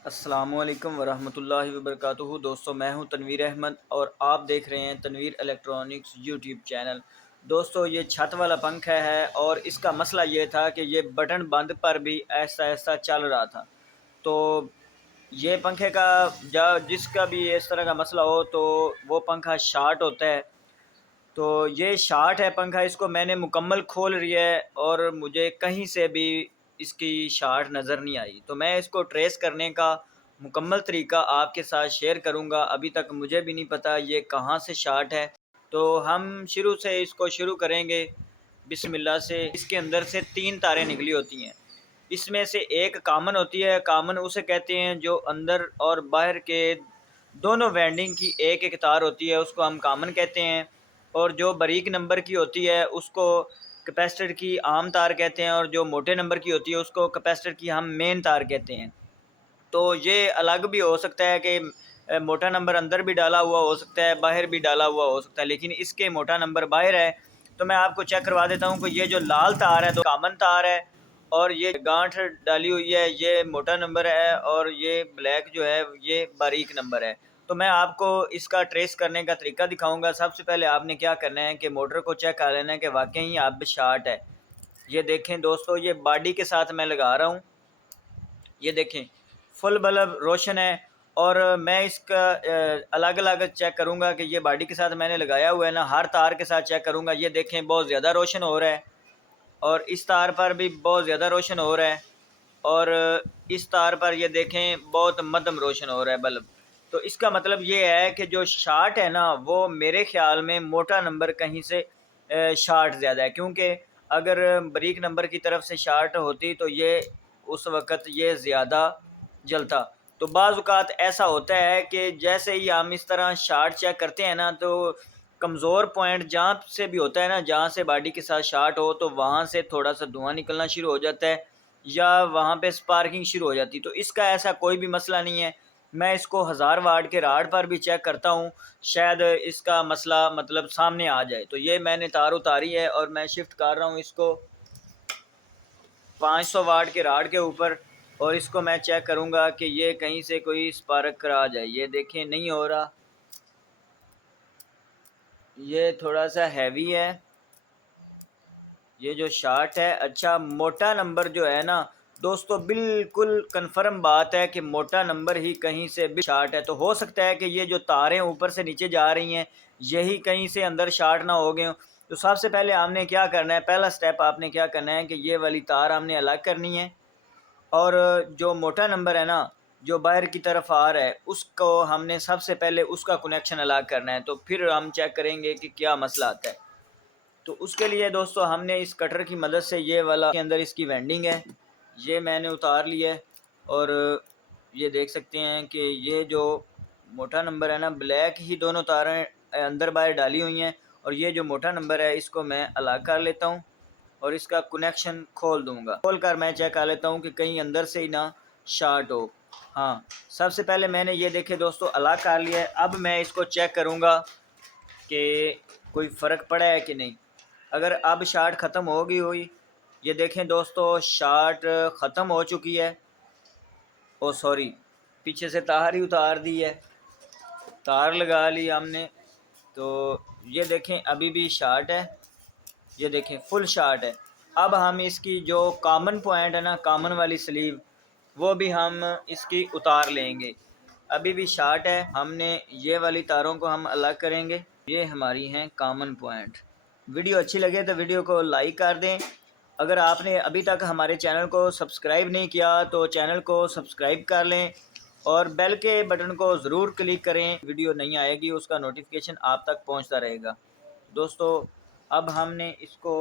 अस्सलामुअलैकुम वरहमतुल्लाहि वबरकातुहू। दोस्तों, मैं हूं तनवीर अहमद और आप देख रहे हैं तनवीर इलेक्ट्रॉनिक्स यूट्यूब चैनल। दोस्तों, ये छत वाला पंखा है और इसका मसला ये था कि ये बटन बंद पर भी ऐसा ऐसा चल रहा था। तो ये पंखे का जिसका भी इस तरह का मसला हो तो वो पंखा शार्ट होता है। तो ये शार्ट है पंखा, इसको मैंने मुकम्मल खोल लिया है और मुझे कहीं से भी इसकी शार्ट नज़र नहीं आई। तो मैं इसको ट्रेस करने का मुकम्मल तरीका आपके साथ शेयर करूंगा। अभी तक मुझे भी नहीं पता ये कहाँ से शार्ट है। तो हम शुरू से इसको शुरू करेंगे बिस्मिल्लाह से। इसके अंदर से 3 तारें निकली होती हैं। इसमें से एक कामन होती है। कामन उसे कहते हैं जो अंदर और बाहर के दोनों वेंडिंग की एक एक तार होती है, उसको हम कामन कहते हैं। और जो बारीक नंबर की होती है उसको कैपेसिटर की आम तार कहते हैं, और जो मोटे नंबर की होती है उसको कैपेसिटर की हम मेन तार कहते हैं। तो ये अलग भी हो सकता है कि मोटा नंबर अंदर भी डाला हुआ हो सकता है, बाहर भी डाला हुआ हो सकता है, लेकिन इसके मोटा नंबर बाहर है। तो मैं आपको चेक करवा देता हूँ कि ये जो लाल तार है तो कामन तार है, और ये गांठ डाली हुई है ये मोटा नंबर है, और ये ब्लैक जो है ये बारीक नंबर है। तो मैं आपको इसका ट्रेस करने का तरीका दिखाऊंगा। सबसे पहले आपने क्या करना है कि मोटर को चेक कर लेना है कि वाकई अब शार्ट है। ये देखें दोस्तों, ये बॉडी के साथ मैं लगा रहा हूँ। ये देखें फुल बल्ब रोशन है। और मैं इसका अलग अलग चेक करूँगा कि ये बॉडी के साथ मैंने लगाया हुआ है ना, हर तार के साथ चेक करूँगा। ये देखें बहुत ज़्यादा रोशन हो रहा है, और इस तार पर भी बहुत ज़्यादा रोशन हो रहा है, और इस तार पर ये देखें बहुत मध्यम रोशन हो रहा है बल्ब। तो इसका मतलब ये है कि जो शार्ट है ना वो मेरे ख़्याल में मोटा नंबर कहीं से शार्ट ज़्यादा है, क्योंकि अगर बारीक नंबर की तरफ से शार्ट होती तो ये उस वक़्त ये ज़्यादा जलता। तो बाज़ औक़ात ऐसा होता है कि जैसे ही हम इस तरह शार्ट चेक करते हैं ना, तो कमज़ोर पॉइंट जहाँ से भी होता है ना, जहाँ से बॉडी के साथ शार्ट हो तो वहाँ से थोड़ा-सा धुआँ निकलना शुरू हो जाता है, या वहाँ पे स्पार्किंग शुरू हो जाती है। तो इसका ऐसा कोई भी मसला नहीं है। मैं इसको 1000 वाट के राड पर भी चेक करता हूँ, शायद इसका मसला मतलब सामने आ जाए। तो ये मैंने तार उतारी है और मैं शिफ्ट कर रहा हूँ इसको 500 वाट के राड के ऊपर, और इसको मैं चेक करूँगा कि ये कहीं से कोई स्पार्क आ जाए। ये देखें नहीं हो रहा, ये थोड़ा सा हैवी है ये जो शार्ट है। अच्छा, मोटा नंबर जो है ना दोस्तों, बिल्कुल कंफर्म बात है कि मोटा नंबर ही कहीं से भी शार्ट है। तो हो सकता है कि ये जो तारें ऊपर से नीचे जा रही हैं यही कहीं से अंदर शार्ट ना हो गए हों। तो सबसे पहले हमने क्या करना है, पहला स्टेप आपने क्या करना है कि ये वाली तार हमने अलग करनी है, और जो मोटा नंबर है ना जो बाहर की तरफ आ रहा है उसको हमने सबसे पहले उसका कनेक्शन अलग करना है। तो फिर हम चेक करेंगे कि क्या मसला आता है। तो उसके लिए दोस्तों हमने इस कटर की मदद से ये वाला के अंदर इसकी वेंडिंग है, ये मैंने उतार लिया है। और ये देख सकते हैं कि ये जो मोटा नंबर है ना, ब्लैक ही दोनों तारें अंदर बाहर डाली हुई हैं, और ये जो मोटा नंबर है इसको मैं अलग कर लेता हूँ और इसका कनेक्शन खोल दूँगा। खोल कर मैं चेक कर लेता हूँ कि कहीं अंदर से ही ना शार्ट हो। हाँ, सबसे पहले मैंने ये देखे दोस्तों अलग कर लिया है। अब मैं इसको चेक करूँगा कि कोई फ़र्क पड़ा है कि नहीं। अगर अब शार्ट ख़त्म हो गई हुई, ये देखें दोस्तों शार्ट ख़त्म हो चुकी है। ओ सॉरी, पीछे से तार ही उतार दी है, तार लगा ली हमने। तो ये देखें अभी भी शार्ट है, ये देखें फुल शार्ट है। अब हम इसकी जो कॉमन पॉइंट है ना, कॉमन वाली स्लीव, वो भी हम इसकी उतार लेंगे। अभी भी शार्ट है, हमने ये वाली तारों को हम अलग करेंगे। ये हमारी हैं कॉमन पॉइंट। वीडियो अच्छी लगे तो वीडियो को लाइक कर दें। अगर आपने अभी तक हमारे चैनल को सब्सक्राइब नहीं किया तो चैनल को सब्सक्राइब कर लें, और बेल के बटन को ज़रूर क्लिक करें। वीडियो नहीं आएगी उसका नोटिफिकेशन आप तक पहुंचता रहेगा। दोस्तों, अब हमने इसको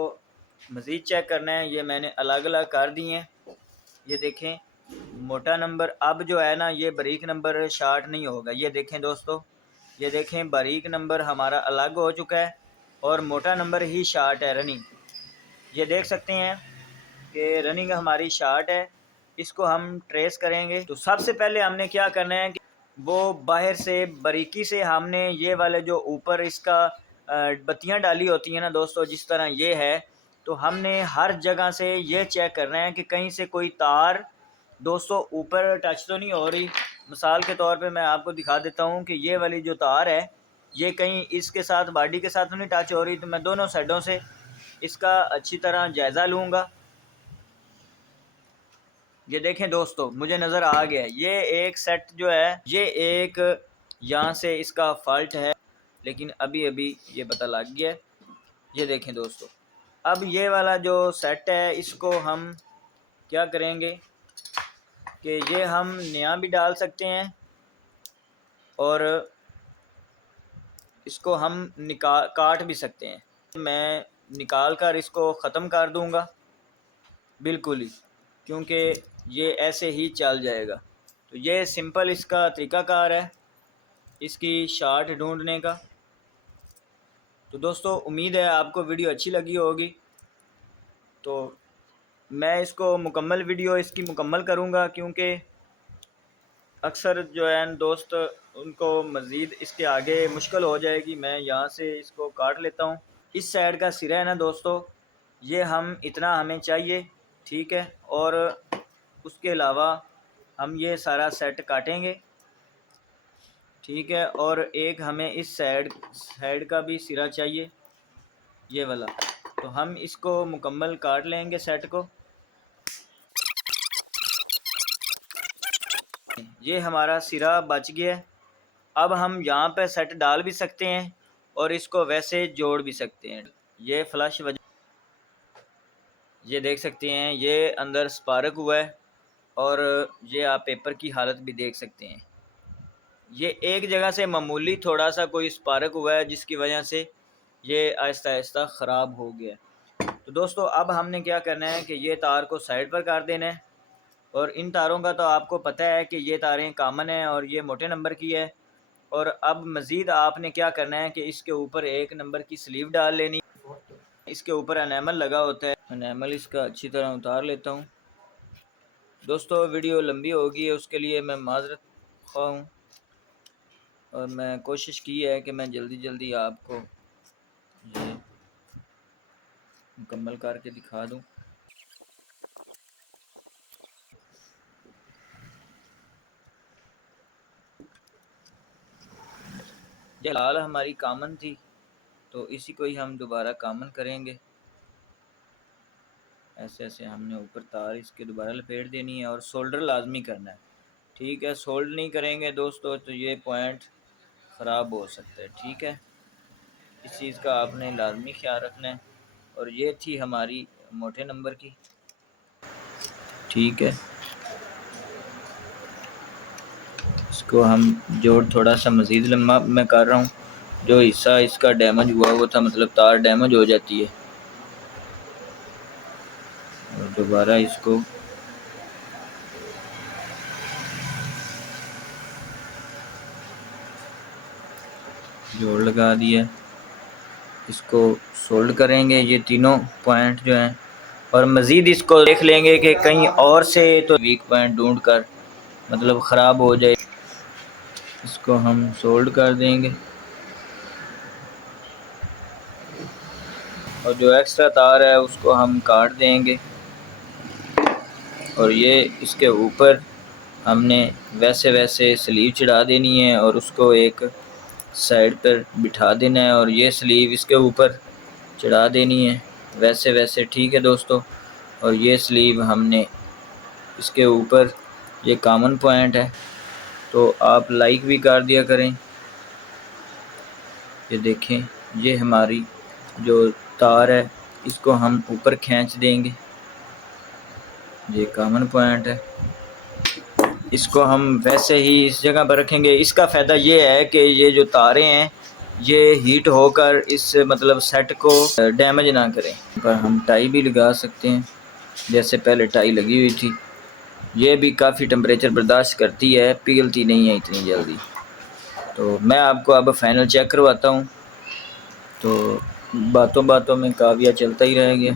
मज़ीद चेक करना है। ये मैंने अलग अलग कर दिए हैं। ये देखें मोटा नंबर अब जो है ना ये बारीक नंबर शार्ट नहीं होगा। ये देखें दोस्तों, ये देखें बारीक नंबर हमारा अलग हो चुका है और मोटा नंबर ही शार्ट है, रनिंग। ये देख सकते हैं कि रनिंग हमारी शार्ट है। इसको हम ट्रेस करेंगे। तो सबसे पहले हमने क्या करना है कि वो बाहर से बारीकी से हमने ये वाले जो ऊपर इसका बत्तियां डाली होती हैं ना दोस्तों, जिस तरह ये है, तो हमने हर जगह से ये चेक करना है कि कहीं से कोई तार दोस्तों ऊपर टच तो नहीं हो रही। मिसाल के तौर पे मैं आपको दिखा देता हूँ कि ये वाली जो तार है ये कहीं इसके साथ बॉडी के साथ तो नहीं टच हो रही, तो मैं दोनों साइडों से इसका अच्छी तरह जायज़ा लूँगा। ये देखें दोस्तों, मुझे नज़र आ गया ये एक सेट जो है, ये एक यहाँ से इसका फॉल्ट है, लेकिन अभी अभी ये पता लग गया। ये देखें दोस्तों, अब ये वाला जो सेट है इसको हम क्या करेंगे कि ये हम नया भी डाल सकते हैं और इसको हम काट भी सकते हैं। मैं निकाल कर इसको ख़त्म कर दूंगा बिल्कुल ही, क्योंकि ये ऐसे ही चल जाएगा। तो ये सिंपल इसका तरीक़ाकार है इसकी शार्ट ढूंढने का। तो दोस्तों उम्मीद है आपको वीडियो अच्छी लगी होगी। तो मैं इसको मुकम्मल वीडियो इसकी मुकम्मल करूँगा, क्योंकि अक्सर जो है दोस्त उनको मज़ीद इसके आगे मुश्किल हो जाएगी। मैं यहाँ से इसको काट लेता हूँ। इस साइड का सिरा है ना दोस्तों, ये हम इतना हमें चाहिए, ठीक है। और उसके अलावा हम ये सारा सेट काटेंगे, ठीक है। और एक हमें इस साइड का भी सिरा चाहिए, ये वाला। तो हम इसको मुकम्मल काट लेंगे सेट को। ये हमारा सिरा बच गया है। अब हम यहाँ पे सेट डाल भी सकते हैं और इसको वैसे जोड़ भी सकते हैं। ये फ्लश ये देख सकते हैं, ये अंदर स्पार्क हुआ है और ये आप पेपर की हालत भी देख सकते हैं। ये एक जगह से मामूली थोड़ा सा कोई स्पार्क हुआ है जिसकी वजह से ये आहिस्ता आहिस्ता ख़राब हो गया। तो दोस्तों अब हमने क्या करना है कि ये तार को साइड पर कर देना है। और इन तारों का तो आपको पता है कि ये तारें कॉमन हैं और ये मोटे नंबर की है। और अब मज़ीद आपने क्या करना है कि इसके ऊपर 1 नंबर की स्लीव डाल लेनी। इसके ऊपर एनेमल लगा होता है, एनेमल इसका अच्छी तरह उतार लेता हूँ। दोस्तों वीडियो लंबी होगी, उसके लिए मैं माज़रत ख़्वाह हूँ और मैं कोशिश की है कि मैं जल्दी जल्दी आपको ये मुकम्मल करके दिखा दूँ। ये लाल हमारी कॉमन थी, तो इसी को ही हम दोबारा कॉमन करेंगे। ऐसे ऐसे हमने ऊपर तार इसके दोबारा लपेट देनी है और सोल्डर लाजमी करना है, ठीक है। सोल्ड नहीं करेंगे दोस्तों तो ये पॉइंट ख़राब हो सकता है, ठीक है। इस चीज़ का आपने लाजमी ख्याल रखना है। और ये थी हमारी मोटे नंबर की, ठीक है। इसको हम जोड़ थोड़ा सा मज़ीद लंबा मैं कर रहा हूँ। जो हिस्सा इसका डैमेज हुआ वो था, मतलब तार डैमेज हो जाती है, और दोबारा इसको जोड़ लगा दिया। इसको सोल्ड करेंगे ये तीनों पॉइंट जो हैं, और मज़ीद इसको देख लेंगे कि कहीं और से तो वीक पॉइंट ढूंढ कर मतलब ख़राब हो जाए। इसको हम सोल्ड कर देंगे और जो एक्स्ट्रा तार है उसको हम काट देंगे। और ये इसके ऊपर हमने वैसे वैसे स्लीव चढ़ा देनी है और उसको एक साइड पर बिठा देना है और ये स्लीव इसके ऊपर चढ़ा देनी है वैसे वैसे, ठीक है दोस्तों। और ये स्लीव हमने इसके ऊपर, ये कॉमन पॉइंट है तो आप लाइक भी कर दिया करें। ये देखें, ये हमारी जो तार है इसको हम ऊपर खींच देंगे, ये कॉमन पॉइंट है। इसको हम वैसे ही इस जगह पर रखेंगे। इसका फ़ायदा ये है कि ये जो तारें हैं ये हीट होकर इस मतलब सेट को डैमेज ना करें। पर हम टाई भी लगा सकते हैं, जैसे पहले टाई लगी हुई थी। ये भी काफ़ी टेम्परेचर बर्दाश्त करती है, पिघलती नहीं है इतनी जल्दी। तो मैं आपको अब फाइनल चेक करवाता हूँ। तो बातों बातों में काव्या चलता ही रहेगा।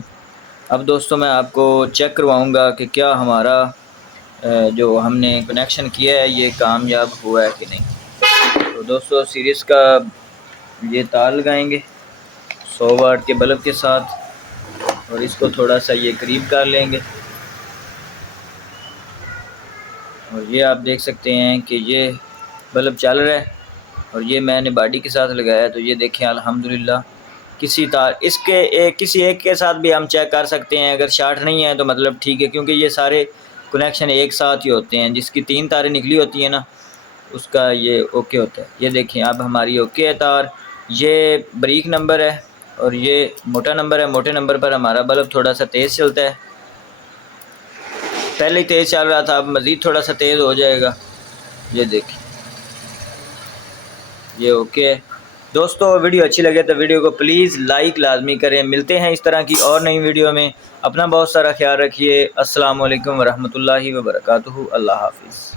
अब दोस्तों मैं आपको चेक करवाऊँगा कि क्या हमारा जो हमने कनेक्शन किया है ये कामयाब हुआ है कि नहीं। तो दोस्तों सीरीज़ का ये तार लगाएंगे 100 वाट के बल्ब के साथ और इसको थोड़ा सा ये करीब कर लेंगे। और ये आप देख सकते हैं कि ये बल्ब चल रहा है और ये मैंने बॉडी के साथ लगाया। तो ये देखें अल्हम्दुलिल्लाह किसी तार इसके किसी एक के साथ भी हम चेक कर सकते हैं। अगर शार्ट नहीं है तो मतलब ठीक है, क्योंकि ये सारे कनेक्शन एक साथ ही होते हैं। जिसकी 3 तारें निकली होती हैं ना, उसका ये ओके होता है। ये देखें अब हमारी ओके है तार। ये बारीक नंबर है और ये मोटा नंबर है। मोटे नंबर पर हमारा बल्ब थोड़ा सा तेज़ चलता है। पहले ही तेज़ चल रहा था, अब मज़ीद थोड़ा सा तेज़ हो जाएगा। ये देखें ये ओके है। दोस्तों वीडियो अच्छी लगे तो वीडियो को प्लीज़ लाइक लाजमी करें। मिलते हैं इस तरह की और नई वीडियो में। अपना बहुत सारा ख्याल रखिए। अस्सलाम वालेकुम वरहमतुल्लाहि वबरकातुहू। अल्लाह हाफ़िज़।